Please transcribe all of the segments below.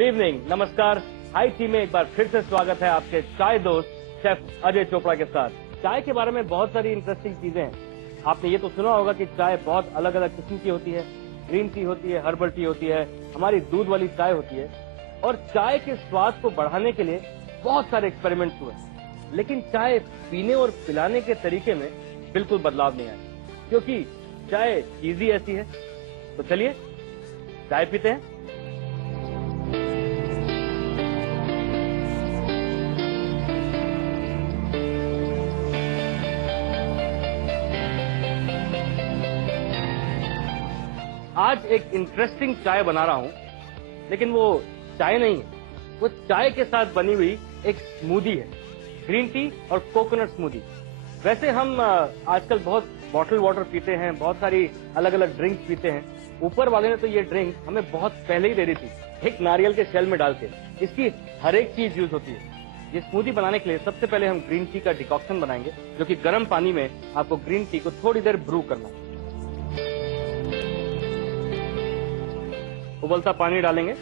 Good evening, नमस्कार। High tea में एक बार फिर से स्वागत है आपके चाय दोस्त शेफ अजय चोपड़ा के साथ। चाय के बारे में बहुत सारी इंटरेस्टिंग चीजें हैं। आपने ये तो सुना होगा कि चाय बहुत अलग अलग किस्म की होती है। ग्रीन टी होती है, हर्बल टी होती है, हमारी दूध वाली चाय होती है। और चाय के स्वाद को बढ़ाने के लिए बहुत सारे एक्सपेरिमेंट्स हुए, लेकिन चाय पीने और पिलाने के तरीके में बिल्कुल बदलाव नहीं आया, क्योंकि चाय चीज ही ऐसी है। तो चलिए चाय पीते हैं। आज एक इंटरेस्टिंग चाय बना रहा हूं, लेकिन वो चाय नहीं है, वो चाय के साथ बनी हुई एक स्मूदी है, ग्रीन टी और कोकोनट स्मूदी। वैसे हम आजकल बहुत बॉटल वाटर पीते हैं, बहुत सारी अलग अलग ड्रिंक्स पीते हैं। ऊपर वाले ने तो ये ड्रिंक हमें बहुत पहले ही दे दी थी, एक नारियल के शेल में डाल के। इसकी हर एक चीज यूज होती है। ये स्मूदी बनाने के लिए सबसे पहले हम ग्रीन टी का डिकॉक्शन बनाएंगे, जो कि गर्म पानी में आपको ग्रीन टी को थोड़ी देर ब्रू करना है। उबलता पानी डालेंगे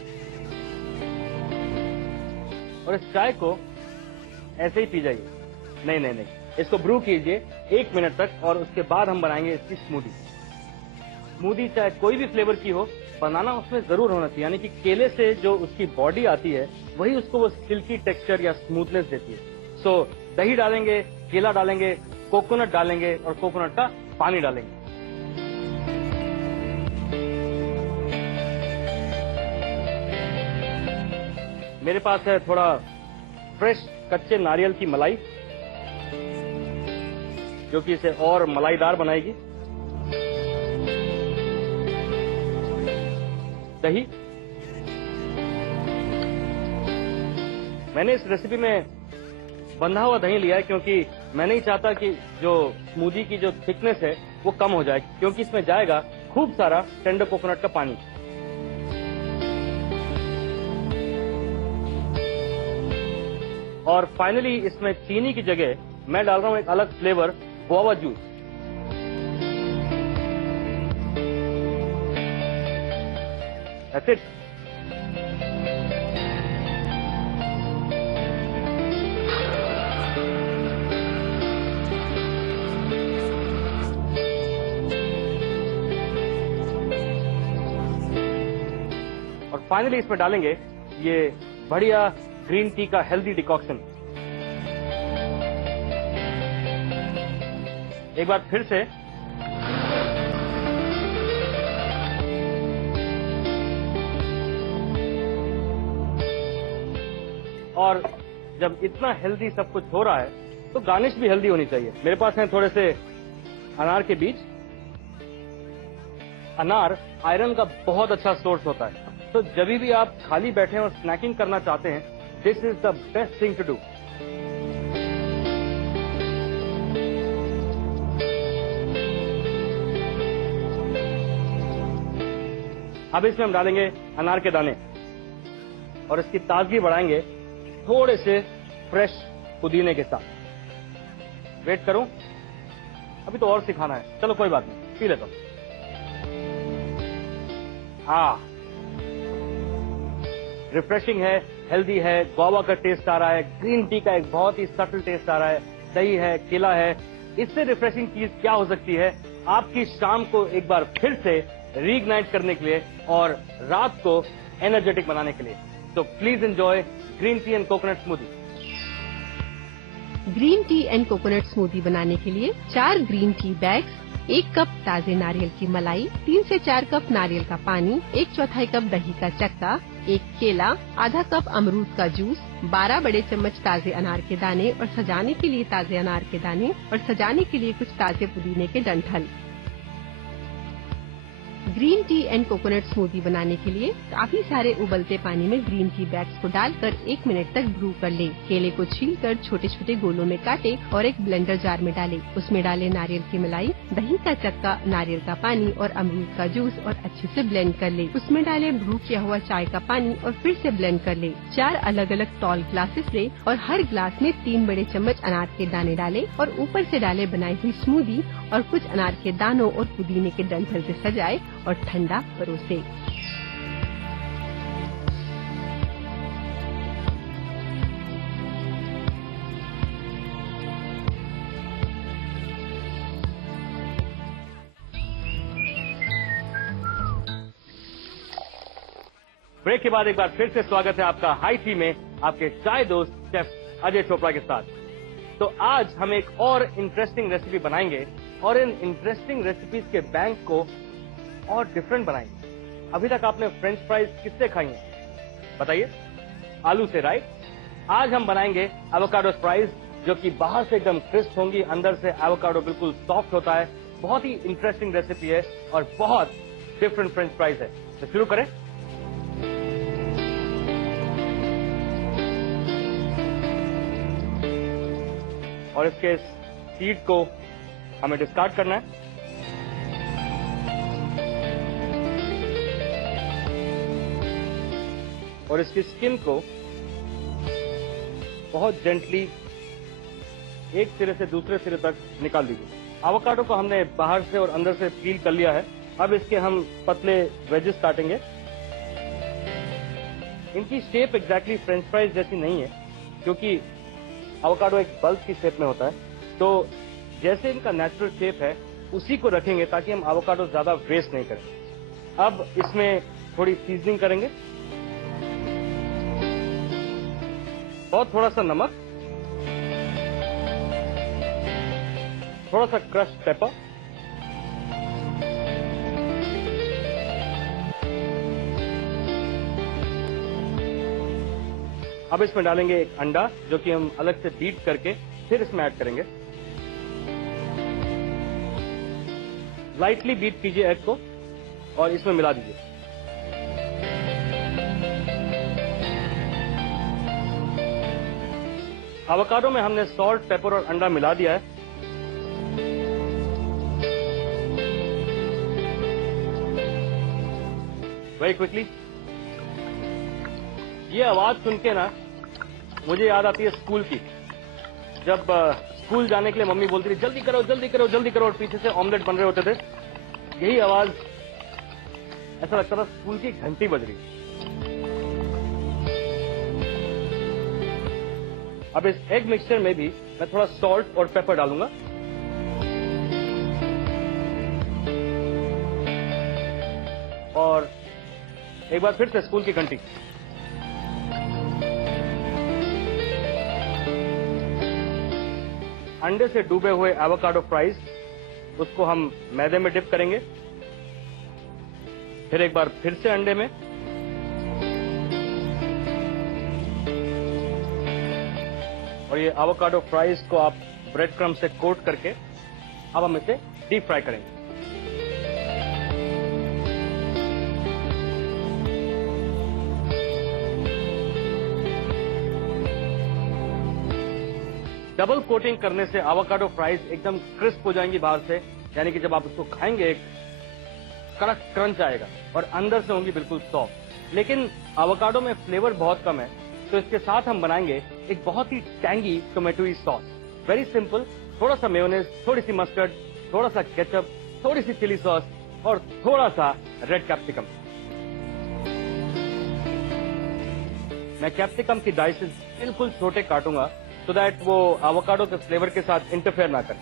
और इस चाय को ऐसे ही पी जाइए। नहीं, इसको ब्रू कीजिए 1 मिनट तक, और उसके बाद हम बनाएंगे इसकी स्मूदी। स्मूदी चाहे कोई भी फ्लेवर की हो, बनाना उसमें जरूर होना चाहिए, यानी कि केले से जो उसकी बॉडी आती है वही उसको वो सिल्की टेक्सचर या स्मूथनेस देती है। सो दही डालेंगे, केला डालेंगे, कोकोनट डालेंगे और कोकोनट का पानी डालेंगे। मेरे पास है थोड़ा फ्रेश कच्चे नारियल की मलाई, जो कि इसे और मलाईदार बनाएगी। दही, मैंने इस रेसिपी में बंधा हुआ दही लिया है, क्योंकि मैं नहीं चाहता कि जो स्मूदी की जो थिकनेस है वो कम हो जाए, क्योंकि इसमें जाएगा खूब सारा टेंडर कोकोनट का पानी। और फाइनली इसमें चीनी की जगह मैं डाल रहा हूं एक अलग flavour, guava juice. That's it. और फाइनली इसमें डालेंगे ये बढ़िया ग्रीन टी का हेल्दी डिकॉक्शन। एक बार फिर से और जब इतना हेल्दी सब कुछ हो रहा है तो गार्निश भी हेल्दी होनी चाहिए। मेरे पास हैं थोड़े से अनार के बीज। अनार आयरन का बहुत अच्छा सोर्स होता है, तो जब भी आप खाली बैठे और स्नैकिंग करना चाहते हैं, this is the best thing to do. अब इसमें हम डालेंगे अनार के दाने और इसकी ताजगी बढ़ाएंगे थोड़े से फ्रेश पुदीने के साथ। वेट करूं? अभी तो और सिखाना है। चलो कोई बात नहीं, पी लेता हूं। रिफ्रेशिंग है, हेल्दी है, गुआवा का टेस्ट आ रहा है, ग्रीन टी का एक बहुत ही सटल टेस्ट आ रहा है, दही है, केला है। इससे रिफ्रेशिंग चीज क्या हो सकती है आपकी शाम को एक बार फिर से रीइग्नाइट करने के लिए और रात को एनर्जेटिक बनाने के लिए। तो please enjoy green tea and coconut smoothie. Green tea and coconut smoothie बनाने के लिए 4 ग्रीन टी बैग्स, 1 कप ताजे नारियल की मलाई, 3 से 4 कप नारियल का पानी, 1/4 कप दही का चक्का, 1 केला, आधा कप अमरूद का जूस, 12 बड़े चम्मच ताजे अनार के दाने और सजाने के लिए ताजे अनार के दाने और सजाने के लिए कुछ ताजे पुदीने के डंठल। Green tea and coconut smoothie बनाने के लिए काफी सारे उबलते पानी में ग्रीन टी बैग्स को डालकर 1 मिनट तक ब्रू कर ले। केले को छीलकर छोटे छोटे गोलों में काटे और एक ब्लेंडर जार में डाले। उसमें डाले नारियल की मलाई, दही का चक्का, नारियल का पानी और अमरूद का जूस और अच्छे से ब्लेंड कर ले। उसमें डाले ब्रू किया हुआ चाय का पानी और फिर से ब्लेंड कर ले। 4 अलग अलग टॉल ग्लासेस ले और हर ग्लास में 3 बड़े चम्मच अनार के दाने डाले और ऊपर से डाले बनाई हुई स्मूदी और कुछ अनार के दानों और पुदीने के डंठल से सजाए और ठंडा परोसे। ब्रेक के बाद एक बार फिर से स्वागत है आपका हाई टी में आपके चाय दोस्त शेफ अजय चोपड़ा के साथ। तो आज हम एक और इंटरेस्टिंग रेसिपी बनाएंगे और इन इंटरेस्टिंग रेसिपीज के बैंक को और डिफरेंट बनाएंगे। अभी तक आपने फ्रेंच फ्राइज किससे खाई हैं? बताइए। आलू से, राइट? आज हम बनाएंगे एवोकाडो फ्राइज, जो कि बाहर से एकदम क्रिस्प होंगी, अंदर से एवोकाडो बिल्कुल सॉफ्ट होता है। बहुत ही इंटरेस्टिंग रेसिपी है और बहुत डिफरेंट फ्रेंच फ्राइज है। तो शुरू करें। और इसके सीड को हमें डिस्कार्ड करना है। और इसकी स्किन को बहुत जेंटली एक सिरे से दूसरे सिरे तक निकाल दीजिए। एवोकाडो को हमने बाहर से और अंदर से पील कर लिया है। अब इसके हम पतले वेजेस काटेंगे। इनकी शेप एग्जैक्टली फ्रेंच फ्राइज जैसी नहीं है, क्योंकि एवोकाडो एक बल्ब की शेप में होता है। तो जैसे इनका नेचुरल शेप है उसी को रखेंगे ताकि हम एवोकाडो ज्यादा वेस्ट नहीं करें। अब इसमें थोड़ी सीजनिंग करेंगे। और थोड़ा सा नमक, थोड़ा सा क्रश्ड पेपर, अब इसमें डालेंगे एक अंडा, जो कि हम अलग से बीट करके फिर इसमें ऐड करेंगे। लाइटली बीट कीजिए एग को और इसमें मिला दीजिए। एवोकाडो में हमने सॉल्ट, पेपर और अंडा मिला दिया है। Very quickly. ये आवाज सुन के ना मुझे याद आती है स्कूल की। जब स्कूल जाने के लिए मम्मी बोलती थी जल्दी करो जल्दी करो जल्दी करो, और पीछे से ऑमलेट बन रहे होते थे। यही आवाज, ऐसा लगता था स्कूल की घंटी बज रही। अब इस एग मिक्सचर में भी मैं थोड़ा सॉल्ट और पेपर डालूंगा। और एक बार फिर से स्कूल की घंटी। अंडे से डूबे हुए एवोकाडो फ्राइज, उसको हम मैदे में डिप करेंगे। फिर एक बार फिर से अंडे में। और ये एवोकाडो फ्राइज को आप ब्रेड क्रम्ब से कोट करके अब हम इसे डीप फ्राई करेंगे। डबल कोटिंग करने से एवोकाडो फ्राइज एकदम क्रिस्प हो जाएंगी बाहर से, यानी कि जब आप उसको खाएंगे एक कड़क क्रंच आएगा, और अंदर से होंगी बिल्कुल सॉफ्ट। लेकिन एवोकाडो में फ्लेवर बहुत कम है, तो इसके साथ हम बनाएंगे एक बहुत ही टैंगी टोमेटोई सॉस। Very simple. थोड़ा सा मेयोनेज, थोड़ी सी मस्टर्ड, थोड़ा सा केचप, थोड़ी सी चिली सॉस और थोड़ा सा रेड कैप्सिकम। मैं कैप्सिकम की डाइसेस बिल्कुल छोटे काटूंगा, सो दैट वो एवोकाडो के फ्लेवर के साथ इंटरफेयर ना करें।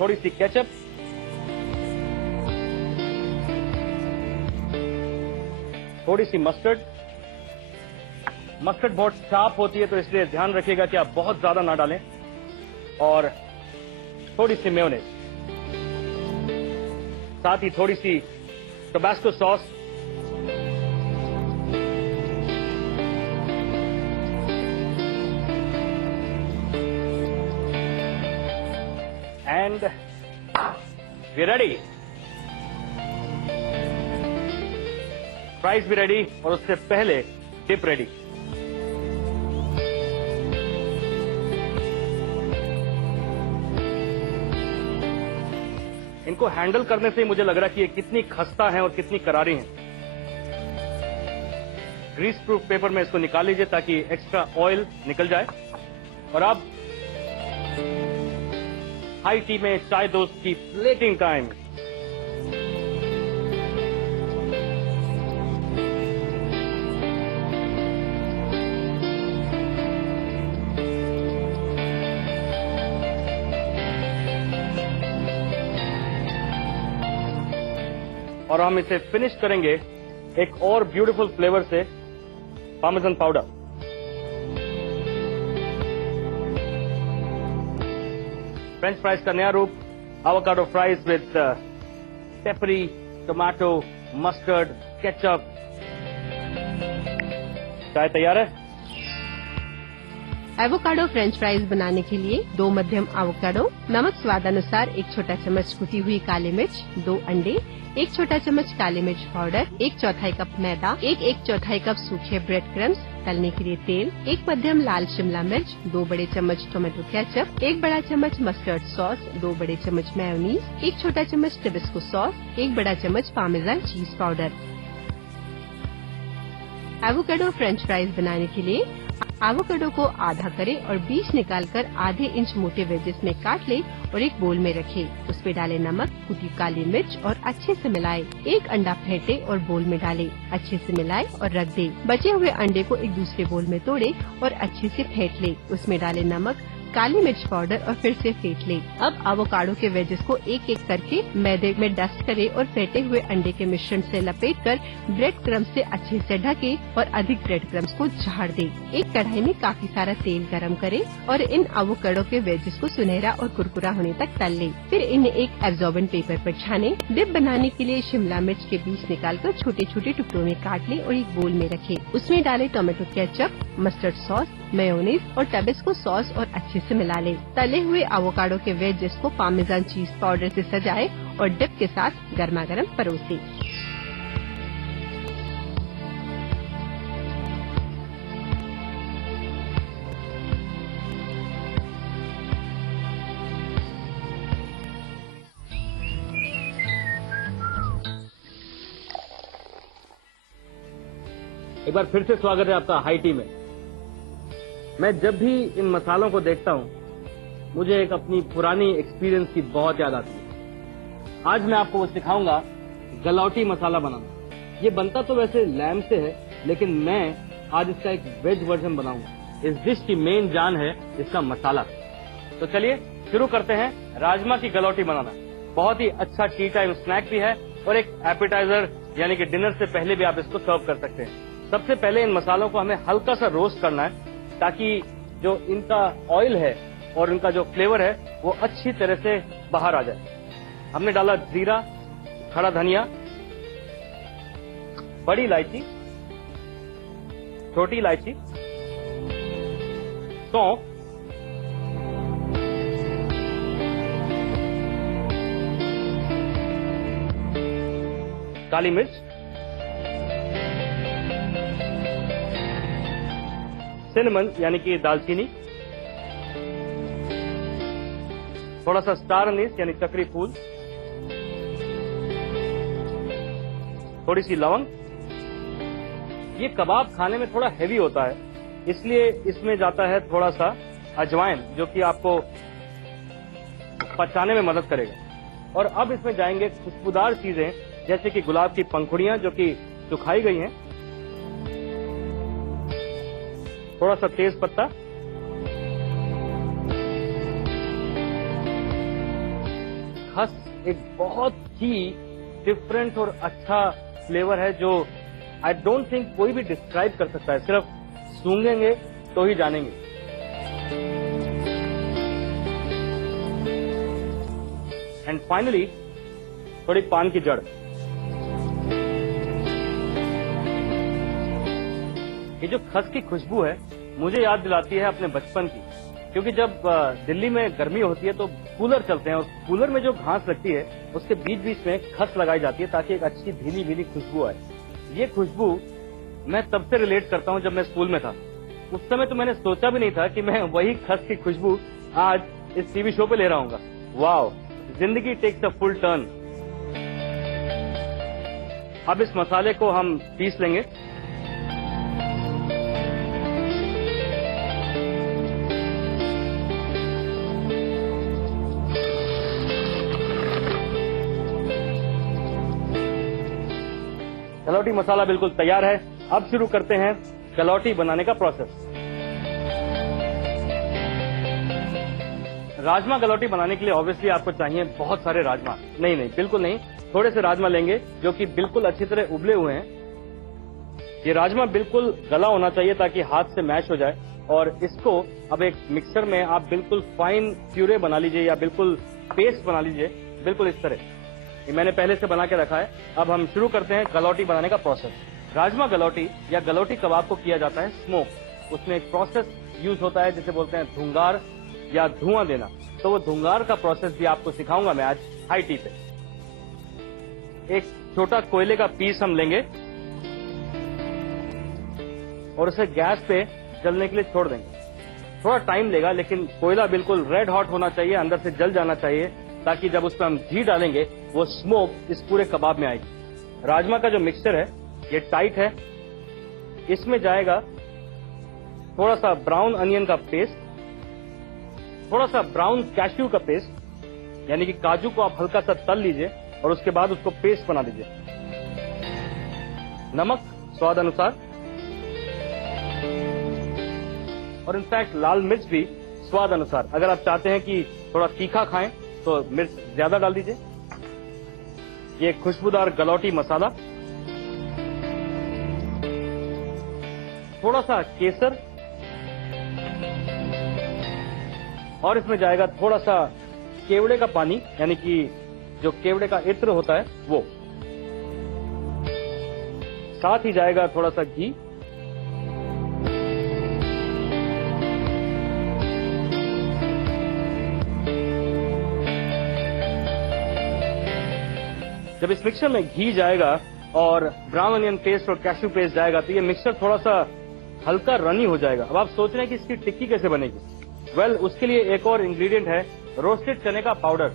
थोड़ी सी केचप, थोड़ी सी मस्टर्ड। मस्टर्ड बहुत शार्प होती है, तो इसलिए ध्यान रखिएगा कि आप बहुत ज्यादा ना डालें। और थोड़ी सी मेयोनेज, साथ ही थोड़ी सी Tabasco sauce, and we ready. Fries भी रेडी और उससे पहले डिप रेडी। इनको हैंडल करने से ही मुझे लग रहा है कि ये कितनी खस्ता है और कितनी करारी है। ग्रीस प्रूफ पेपर में इसको निकाल लीजिए ताकि एक्स्ट्रा ऑयल निकल जाए। और अब हाई टी में चाय दोस्त की प्लेटिंग टाइम। और हम इसे फिनिश करेंगे एक और ब्यूटीफुल फ्लेवर से, पार्मेसन पाउडर। फ्रेंच फ्राइज का नया रूप, avocado fries with peppery, tomato, mustard, ketchup. चाय तैयार है। एवोकाडो फ्रेंच फ्राइज बनाने के लिए 2 मध्यम एवोकाडो, नमक स्वादानुसार, 1 छोटा चम्मच कुटी हुई काली मिर्च, 2 अंडे, 1 छोटा चम्मच काली मिर्च पाउडर, 1/4 कप मैदा, 1/4 कप सूखे ब्रेड क्रम्स, तलने के लिए तेल, 1 मध्यम लाल शिमला मिर्च, 2 बड़े चम्मच टोमेटो केचप, 1 बड़ा चम्मच मस्टर्ड सॉस, 2 बड़े चम्मच मेयोनीज, 1 छोटा चम्मच टेबस्को सॉस, 1 बड़ा चम्मच पार्मेजान चीज पाउडर। एवोकाडो फ्रेंच फ्राइज बनाने के लिए एवोकाडो को आधा करें और बीज निकालकर आधे इंच मोटे वेजेस में काट ले और एक बोल में रखें। उसमें डालें नमक, कुटी काली मिर्च और अच्छे से मिलाएं। 1 अंडा फेंटे और बोल में डालें, अच्छे से मिलाएं और रख दें। बचे हुए अंडे को एक दूसरे बोल में तोड़ें और अच्छे से फेंट लें। उसमें डालें नमक, काली मिर्च पाउडर और फिर से फेंट लें। अब एवोकाडो के वेजेस को एक एक करके मैदे में डस्ट करें और फेंटे हुए अंडे के मिश्रण से लपेटकर ब्रेड क्रम्स से अच्छे से ढकें और अधिक ब्रेड क्रम्स को झाड़ दें। एक कढ़ाई में काफी सारा तेल गरम करें और इन एवोकाडो के वेजेस को सुनहरा और कुरकुरा होने तक तल लें। फिर इन्हें एक एब्जॉर्बेंट पेपर पर छानें। डिप बनाने के लिए शिमला मिर्च के बीज निकालकर छोटे छोटे टुकड़ों में काट लें और एक बोल में रखें। उसमें डालें tomato ketchup, mustard sauce, mayonnaise और टेबस्को सॉस और अच्छे से मिला लें। तले हुए एवोकाडो के वेजेस को पार्मेजान चीज पाउडर से सजाएं और डिप के साथ गर्मा गर्म परोसें। एक बार फिर से स्वागत है आपका हाई टी में। मैं जब भी इन मसालों को देखता हूं, मुझे एक अपनी पुरानी एक्सपीरियंस की बहुत याद आती है। आज मैं आपको वो सिखाऊंगा गलौटी मसाला बनाना। ये बनता तो वैसे लैम से है, लेकिन मैं आज इसका एक वेज वर्जन बनाऊंगा। इस डिश की मेन जान है इसका मसाला। तो चलिए शुरू करते हैं राजमा की गलौटी बनाना। बहुत ही अच्छा टी टाइम स्नैक भी है और एक एपेटाइजर यानी कि डिनर से पहले भी आप इसको सर्व कर सकते हैं। सबसे पहले इन मसालों को हमें हल्का सा रोस्ट करना है ताकि जो इनका ऑयल है और इनका जो फ्लेवर है वो अच्छी तरह से बाहर आ जाए। हमने डाला जीरा, खड़ा धनिया, बड़ी इलायची, छोटी इलायची, सौंफ, काली मिर्च, सिनेमन यानी कि दालचीनी, थोड़ा सा स्टार अनीस यानी चक्री फूल, थोड़ी सी लवंग। ये कबाब खाने में थोड़ा हैवी होता है, इसलिए इसमें जाता है थोड़ा सा अजवाइन, जो कि आपको पचाने में मदद करेगा। और अब इसमें जाएंगे खुशबूदार चीजें जैसे कि गुलाब की पंखुड़ियां जो कि सुखाई गई हैं, थोड़ा सा तेज पत्ता, खस एक बहुत ही डिफरेंट और अच्छा फ्लेवर है जो आई डोंट थिंक कोई भी डिस्क्राइब कर सकता है, सिर्फ सूंघेंगे तो ही जानेंगे। एंड फाइनली थोड़ी पान की जड़। ये जो खस की खुशबू है मुझे याद दिलाती है अपने बचपन की, क्योंकि जब दिल्ली में गर्मी होती है तो कूलर चलते हैं और कूलर में जो घास लगती है उसके बीच बीच में खस लगाई जाती है ताकि एक अच्छी भीनी भीनी खुशबू आए। ये खुशबू मैं तब से रिलेट करता हूं जब मैं स्कूल में था। उस समय तो मैंने सोचा भी नहीं था कि मैं वही खस की खुशबू आज इस टीवी शो पे ले रहा हूंगा। वाओ, जिंदगी टेक्स अ फुल टर्न। अब इस मसाले को हम पीस लेंगे। गलौटी मसाला बिल्कुल तैयार है। अब शुरू करते हैं गलौटी बनाने का प्रोसेस। राजमा गलौटी बनाने के लिए ऑब्वियसली आपको चाहिए बहुत सारे राजमा। नहीं, बिल्कुल नहीं, थोड़े से राजमा लेंगे जो कि बिल्कुल अच्छी तरह उबले हुए हैं। ये राजमा बिल्कुल गला होना चाहिए ताकि हाथ से मैश हो जाए। और इसको अब एक मिक्सर में आप बिल्कुल फाइन प्यूरे बना लीजिए या बिल्कुल पेस्ट बना लीजिए, बिल्कुल इस तरह। ये मैंने पहले से बना के रखा है। अब हम शुरू करते हैं गलौटी बनाने का प्रोसेस। राजमा गलौटी या गलौटी कबाब को किया जाता है स्मोक। उसमें एक प्रोसेस यूज होता है जिसे बोलते हैं धुंगार या धुआं देना। तो वो धुंगार का प्रोसेस भी आपको सिखाऊंगा मैं आज हाई टी पे। एक छोटा कोयले का पीस हम लेंगे और उसे गैस पे जलने के लिए छोड़ देंगे। थोड़ा टाइम लेगा लेकिन कोयला बिल्कुल रेड हॉट होना चाहिए, अंदर से जल जाना चाहिए ताकि जब उस पर हम घी डालेंगे वो स्मोक इस पूरे कबाब में आएगी। राजमा का जो मिक्सचर है ये टाइट है। इसमें जाएगा थोड़ा सा ब्राउन अनियन का पेस्ट, थोड़ा सा ब्राउन कैश्यू का पेस्ट, यानी कि काजू को आप हल्का सा तल लीजिए और उसके बाद उसको पेस्ट बना लीजिए। नमक स्वाद अनुसार और इनफैक्ट लाल मिर्च भी स्वाद अनुसार। अगर आप चाहते हैं कि थोड़ा तीखा खाएं तो मिर्च ज्यादा डाल दीजिए। ये खुशबूदार गलौटी मसाला, थोड़ा सा केसर और इसमें जाएगा थोड़ा सा केवड़े का पानी, यानी कि जो केवड़े का इत्र होता है वो। साथ ही जाएगा थोड़ा सा घी, जब इस मिक्सचर में घी जाएगा और ब्राउन अनियन पेस्ट और कैश्यू पेस्ट जाएगा तो ये मिक्सचर थोड़ा सा हल्का रनी हो जाएगा। अब आप सोच रहे हैं कि इसकी टिक्की कैसे बनेगी? वेल, उसके लिए एक और इंग्रेडिएंट है रोस्टेड चने का पाउडर।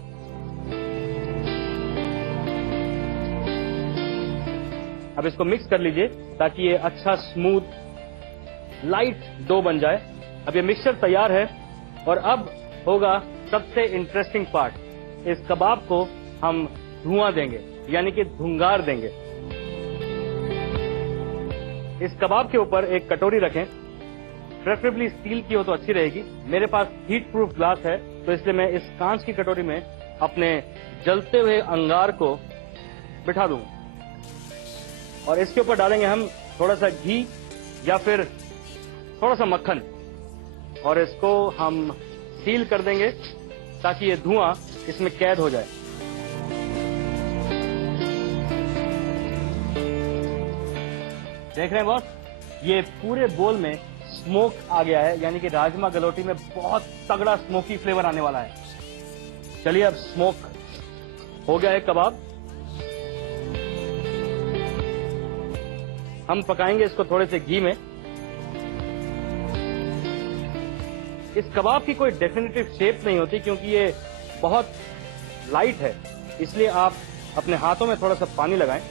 अब इसको मिक्स कर लीजिए ताकि ये अच्छा स्मूथ लाइट डो बन जाए। अब ये मिक्सचर तैयार है और अब होगा सबसे इंटरेस्टिंग पार्ट। इस कबाब को हम धुआं देंगे, यानी कि धुंगार देंगे। इस कबाब के ऊपर एक कटोरी रखें, प्रेफरेबली स्टील की हो तो अच्छी रहेगी। मेरे पास हीट प्रूफ ग्लास है तो इसलिए मैं इस कांच की कटोरी में अपने जलते हुए अंगार को बिठा दूंगा और इसके ऊपर डालेंगे हम थोड़ा सा घी या फिर थोड़ा सा मक्खन और इसको हम सील कर देंगे ताकि ये धुआं इसमें कैद हो जाए। देख रहे हैं बॉस, ये पूरे बोल में स्मोक आ गया है, यानी कि राजमा गलौटी में बहुत तगड़ा स्मोकी फ्लेवर आने वाला है। चलिए अब स्मोक हो गया है कबाब। हम पकाएंगे इसको थोड़े से घी में। इस कबाब की कोई डेफिनेटिव शेप नहीं होती क्योंकि ये बहुत लाइट है, इसलिए आप अपने हाथों में थोड़ा सा पानी लगाएं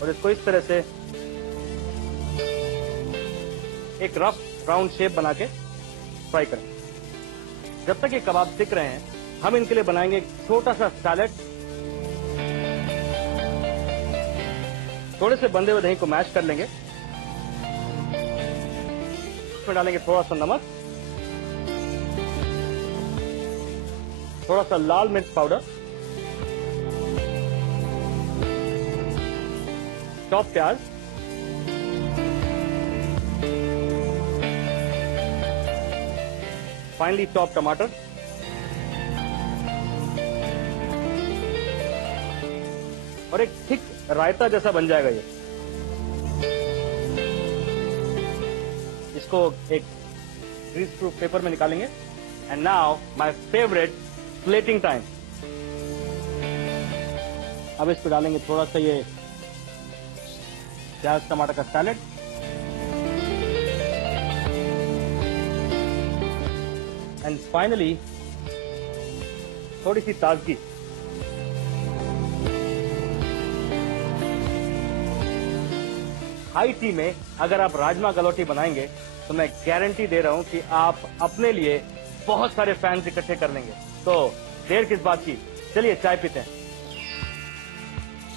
और इसको इस तरह से एक रफ राउंड शेप बना के फ्राई करें। जब तक ये कबाब सिक रहे हैं हम इनके लिए बनाएंगे एक छोटा सा सैलेड। थोड़े से बंधे हुए दही को मैश कर लेंगे, इसमें डालेंगे थोड़ा सा नमक, थोड़ा सा लाल मिर्च पाउडर, चॉप प्याज, फाइनली चॉप टमाटर और एक थिक रायता जैसा बन जाएगा ये। इसको एक ग्रीस प्रूफ पेपर में निकालेंगे। And now my favourite plating time. अब इस पर डालेंगे थोड़ा सा ये प्याज टमाटर का सैलेड, एंड फाइनली थोड़ी सी ताजगी। हाई टी में अगर आप राजमा गलौटी बनाएंगे तो मैं गारंटी दे रहा हूं कि आप अपने लिए बहुत सारे फैंस इकट्ठे कर लेंगे। तो देर किस बात की, चलिए चाय पीते हैं।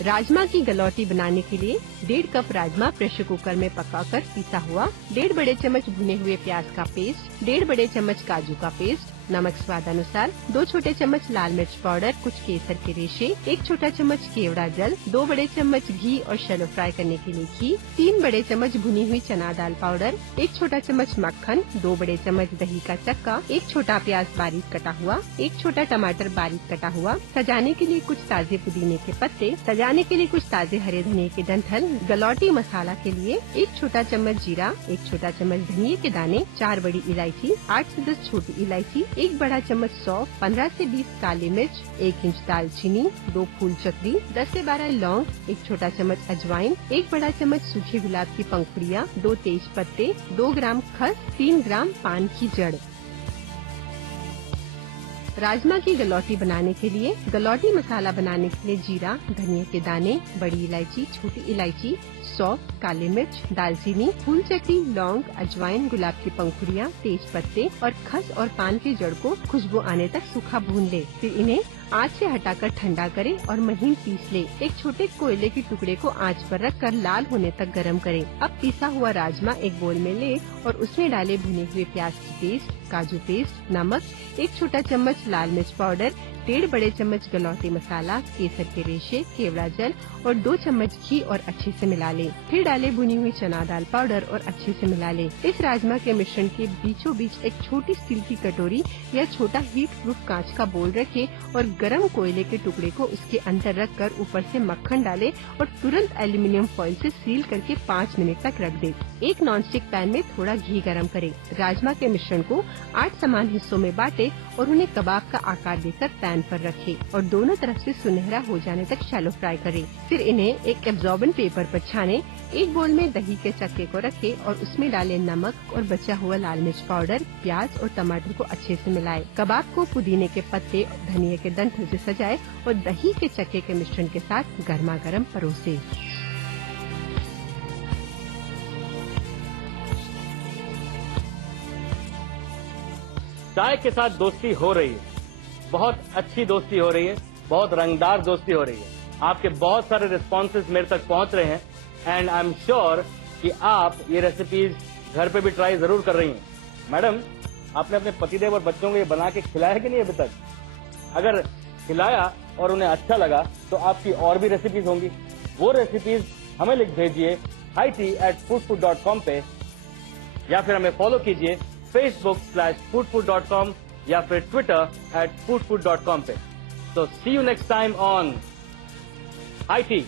राजमा की गलौटी बनाने के लिए 1.5 कप राजमा प्रेशर कुकर में पकाकर पीसा हुआ, 1.5 बड़े चम्मच भुने हुए प्याज का पेस्ट, 1.5 बड़े चम्मच काजू का पेस्ट, नमक स्वाद अनुसार, 2 छोटे चम्मच लाल मिर्च पाउडर, कुछ केसर के रेशे, 1 छोटा चम्मच केवड़ा जल, 2 बड़े चम्मच घी और शैलो फ्राई करने के लिए घी, 3 बड़े चम्मच भुनी हुई चना दाल पाउडर, 1 छोटा चम्मच मक्खन, 2 बड़े चम्मच दही का चक्का, 1 छोटा प्याज बारीक कटा हुआ, 1 छोटा टमाटर बारीक कटा हुआ, सजाने के लिए कुछ ताजे पुदीने के पत्ते, सजाने के लिए कुछ ताजे हरे धनिये के डंठल, गलौटी मसाला के लिए 1 छोटा चम्मच जीरा, 1 छोटा चम्मच धनिये के दाने, 4 बड़ी इलायची, 8 से 10 छोटी इलायची, 1 बड़ा चम्मच सौंफ, 15 से 20 काली मिर्च, 1 इंच दालचीनी, 2 फूल चक्री, 10 से 12 लौंग, 1 छोटा चम्मच अजवाइन, 1 बड़ा चम्मच सूखे गुलाब की पंखुड़ियाँ, 2 तेज पत्ते, 2 ग्राम खस, 3 ग्राम पान की जड़। राजमा की गलौटी बनाने के लिए गलौटी मसाला बनाने के लिए जीरा, धनिया के दाने, बड़ी इलायची, छोटी इलायची, सौंफ, काली मिर्च, दालचीनी, फूल चक्री, लौंग, अजवाइन, गुलाब की पंखुड़ियाँ, तेज पत्ते और खस और पान की जड़ को खुशबू आने तक सूखा भून ले। फिर इन्हें आंच से हटाकर ठंडा करें और महीन पीस ले। एक छोटे कोयले के टुकड़े को आंच पर रखकर लाल होने तक गरम करें। अब पीसा हुआ राजमा एक बोल में ले और उसमें डाले भुने हुए प्याज की पेस्ट, काजू पेस्ट, नमक, 1 छोटा चम्मच लाल मिर्च पाउडर, 1.5 बड़े चम्मच गलौटी मसाला, केसर के रेशे, केवड़ा जल और 2 चम्मच घी और अच्छे से मिला ले। फिर डाले भुनी हुई चना दाल पाउडर और अच्छे से मिला ले। इस राजमा के मिश्रण के बीचों बीच एक छोटी स्टील की कटोरी या छोटा हीट प्रूफ कांच का बोल रखे और गरम कोयले के टुकड़े को उसके अंदर रखकर ऊपर से मक्खन डाले और तुरंत एल्यूमिनियम फॉइल से सील करके 5 मिनट तक रख दे। एक नॉनस्टिक पैन में थोड़ा घी गरम करें। राजमा के मिश्रण को 8 समान हिस्सों में बांटे और उन्हें कबाब का आकार देकर पैन पर रखें और दोनों तरफ से सुनहरा हो जाने तक शैलो फ्राई करें। फिर इन्हें एक एब्जॉर्बेंट पेपर पर छाने। एक बोल में दही के चक्के को रखें और उसमें डालें नमक और बचा हुआ लाल मिर्च पाउडर, प्याज और टमाटर को अच्छे से मिलाएं। कबाब को पुदीने के पत्ते और धनिया के डंठल से सजाएं और दही के चक्के के मिश्रण के साथ गर्मा गर्म परोसे। चाय के साथ दोस्ती हो रही है, बहुत अच्छी दोस्ती हो रही है, बहुत रंगदार दोस्ती हो रही है। आपके बहुत सारे रिस्पॉन्सेज मेरे तक पहुंच रहे हैं एंड आई एम श्योर कि आप ये रेसिपीज घर पे भी ट्राई जरूर कर रही हैं। मैडम, आपने अपने पतिदेव और बच्चों को ये बना के खिलाया कि नहीं अभी तक? अगर खिलाया और उन्हें अच्छा लगा तो आपकी और भी रेसिपीज होंगी। वो रेसिपीज हमें लिख भेजिए hightea@foodfood.com पे, या फिर हमें फॉलो कीजिए facebook/foodfood.com या फिर Twitter @foodfood.com पे। So see you next time on High Tea.